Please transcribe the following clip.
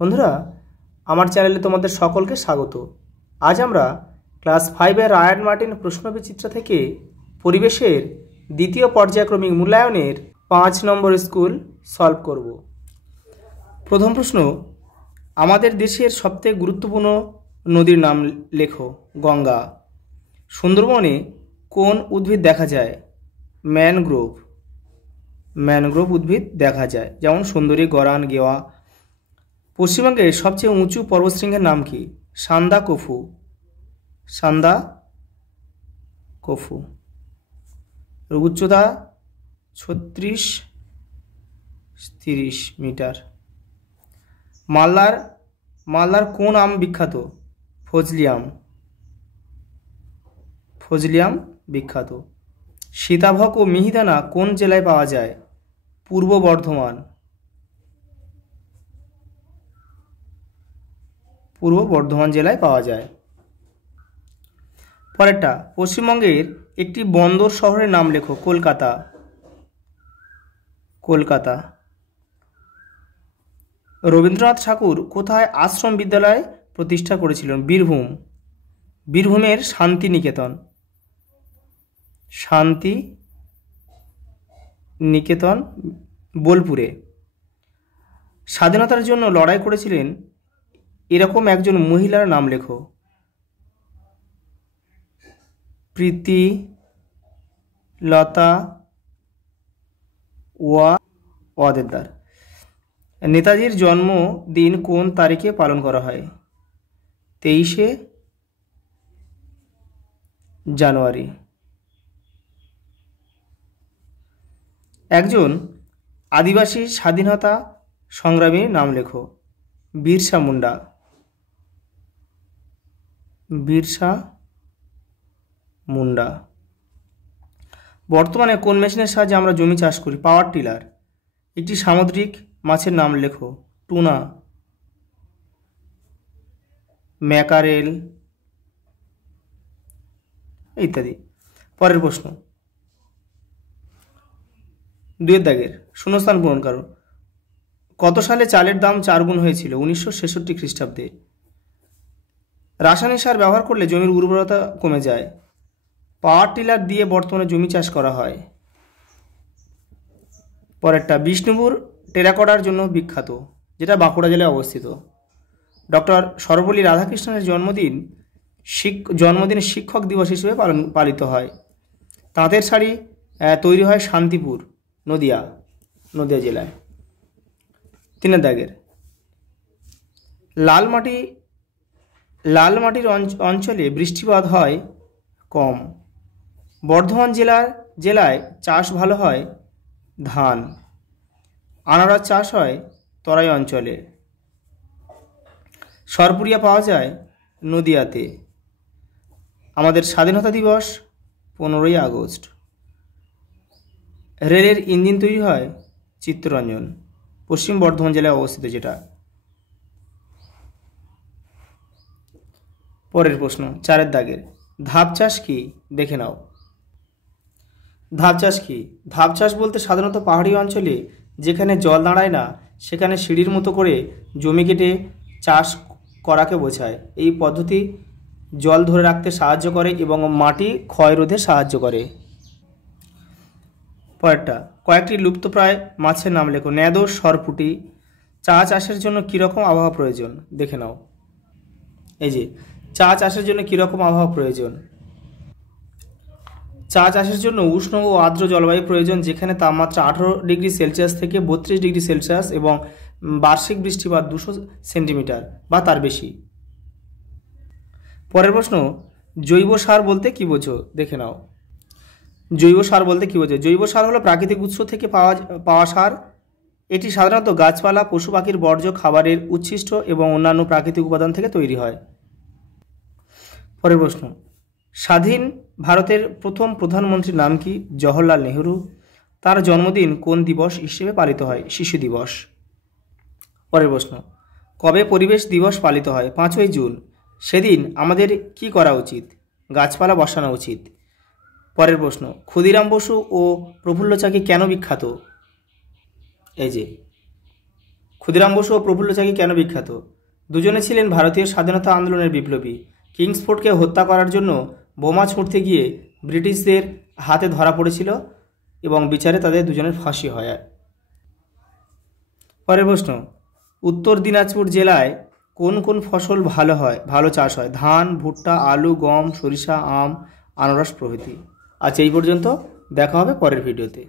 বন্ধুরা, আমার চ্যানেলে তোমাদের সকলকে স্বাগত। আজ আমরা ক্লাস 5-এর রায়ান মার্টিন প্রশ্নবিচিত্র থেকে পরিবেশের দ্বিতীয় পর্যায়ক্রমিক মূল্যায়নের 5 নম্বর স্কুল সলভ করব। প্রথম প্রশ্ন, আমাদের দেশের সবথেকে গুরুত্বপূর্ণ নদীর নাম লেখো। গঙ্গা। সুন্দরবনে কোন উদ্ভিদ দেখা যায়? ম্যানগ্রোভ। ম্যানগ্রোভ উদ্ভিদ দেখা যায়, যেমন সুন্দরী, গরান, গেওয়া। পশ্চিমবঙ্গের সবচেয়ে উঁচু পর্বতশৃঙ্গের নাম কি? সান্দাকফু। সান্দাকফু। উচ্চতা 36-30 মিটার। মালদার কোন আম বিখ্যাত? ফজলি আম। ফজলি আম বিখ্যাত। সীতাভোগ ও মিহিদানা কোন জেলায় পাওয়া যায়? পূর্ব বর্ধমান। পূর্ব বর্ধমান জেলায় পাওয়া যায়। পরেরটা, পশ্চিমবঙ্গের একটি বন্দর শহরের নাম লেখো। কলকাতা। কলকাতা। রবীন্দ্রনাথ ঠাকুর কোথায় আশ্রম বিদ্যালয় প্রতিষ্ঠা করেছিলেন? বীরভূম। বীরভূমের শান্তিনিকেতন। শান্তিনিকেতন বোলপুরে। স্বাধীনতার জন্য লড়াই করেছিলেন এরকম একজন মহিলার নাম লেখো। প্রীতিলতা ওয়াদ্দেদার। নেতাজির জন্মদিন কোন তারিখে পালন করা হয়? 23শে জানুয়ারি। একজন আদিবাসী স্বাধীনতা সংগ্রামীর নাম লেখো। বিরসা মুন্ডা। বিরসা মুন্ডা। বর্তমানে কোন মেশিনের সাহায্যে আমরা জমি চাষ করি? Power tiller. একটি সামুদ্রিক মাছের নাম লেখো। টুনা, ম্যাকারেল ইত্যাদি। পরের প্রশ্ন, 2 দাগের শূন্যস্থান পূরণ করো। কত সালে চালের দাম 4 গুণ হয়েছিল? 1966 খ্রিস্টাব্দে। রাসায়নিক সার ব্যবহার করলে জমির উর্বরতা কমে যায়। পাওয়ার টিলার দিয়ে বর্তমানে জমি চাষ করা হয়। পরেরটা, বিষ্ণুপুর টেরাকোটার জন্য বিখ্যাত, যেটা বাঁকুড়া জেলায় অবস্থিত। ডক্টর সর্বপল্লী রাধাকৃষ্ণনের জন্মদিন শিক্ষক দিবস হিসেবে পালিত হয়। তাঁতের শাড়ি তৈরি হয় শান্তিপুর, নদিয়া জেলায়। 3 দাগের, লাল মাটির অঞ্চলে বৃষ্টিপাত হয় কম। বর্ধমান জেলায় চাষ ভালো হয় ধান। আনারস চাষ হয় তরাই অঞ্চলে। সরপুরিয়া পাওয়া যায় নদিয়াতে। আমাদের স্বাধীনতা দিবস 15ই আগস্ট। রেলের ইঞ্জিন তৈরি হয় চিত্তরঞ্জন, পশ্চিম বর্ধমান জেলায় অবস্থিত যেটা। পরের প্রশ্ন, 4 দাগের, ধাপ চাষ কি? দেখে নাও। ধাপ চাষ কি? ধাপ চাষ বলতে সাধারণত পাহাড়ি অঞ্চলে যেখানে জল দাঁড়ায় না, সেখানে সিঁড়ির মতো করে জমি কেটে চাষ করাকে বোঝায়। এই পদ্ধতি জল ধরে রাখতে সাহায্য করে এবং মাটি ক্ষয় রোধে সাহায্য করে। পরেরটা, কয়েকটি লুপ্তপ্রায় মাছের নাম লেখো। ন্যাদো, সরপুঁটি। চা চাষের জন্য কীরকম আবহাওয়া প্রয়োজন? দেখে নাও। এই যে, চা চাষের জন্য কীরকম আবহাওয়া প্রয়োজন? চা চাষের জন্য উষ্ণ ও আর্দ্র জলবায়ু প্রয়োজন, যেখানে তাপমাত্রা 18 ডিগ্রি সেলসিয়াস থেকে 32 ডিগ্রি সেলসিয়াস এবং বার্ষিক বৃষ্টিপাত 200 সেন্টিমিটার বা তার বেশি। পরের প্রশ্ন, জৈব সার বলতে কি বোঝো? দেখে নাও। জৈব সার বলতে কি বোঝো? জৈব সার হলো প্রাকৃতিক উৎস থেকে পাওয়া সার। এটি সাধারণত গাছপালা, পশু পাখির বর্জ্য, খাবারের উচ্ছিষ্ট এবং অন্যান্য প্রাকৃতিক উপাদান থেকে তৈরি হয়। পরের প্রশ্ন, স্বাধীন ভারতের প্রথম প্রধানমন্ত্রীর নাম কি? জওহরলাল নেহরু। তার জন্মদিন কোন দিবস হিসেবে পালিত হয়? শিশু দিবস। পরের প্রশ্ন, কবে পরিবেশ দিবস পালিত হয়? 5ই জুন। সেদিন আমাদের কি করা উচিত? গাছপালা বসানো উচিত। পরের প্রশ্ন, ক্ষুদিরাম বসু ও প্রফুল্ল চাকি কেন বিখ্যাত? এই যে, ক্ষুদিরাম বসু ও প্রফুল্ল চাকি কেন বিখ্যাত? দুজনে ছিলেন ভারতীয় স্বাধীনতা আন্দোলনের বিপ্লবী। কিংসফোর্ডকে হত্যা করার জন্য বোমা ছুঁড়তে গিয়ে ব্রিটিশদের হাতে ধরা পড়েছিল এবং বিচারে তাদের দুজনের ফাঁসি হয়। পরের প্রশ্ন, উত্তর দিনাজপুর জেলায় কোন কোন ফসল ভালো চাষ হয়? ধান, ভুট্টা, আলু, গম, সরিষা, আম, আনারস প্রভৃতি। আচ্ছা, এই পর্যন্ত। দেখা হবে পরের ভিডিওতে।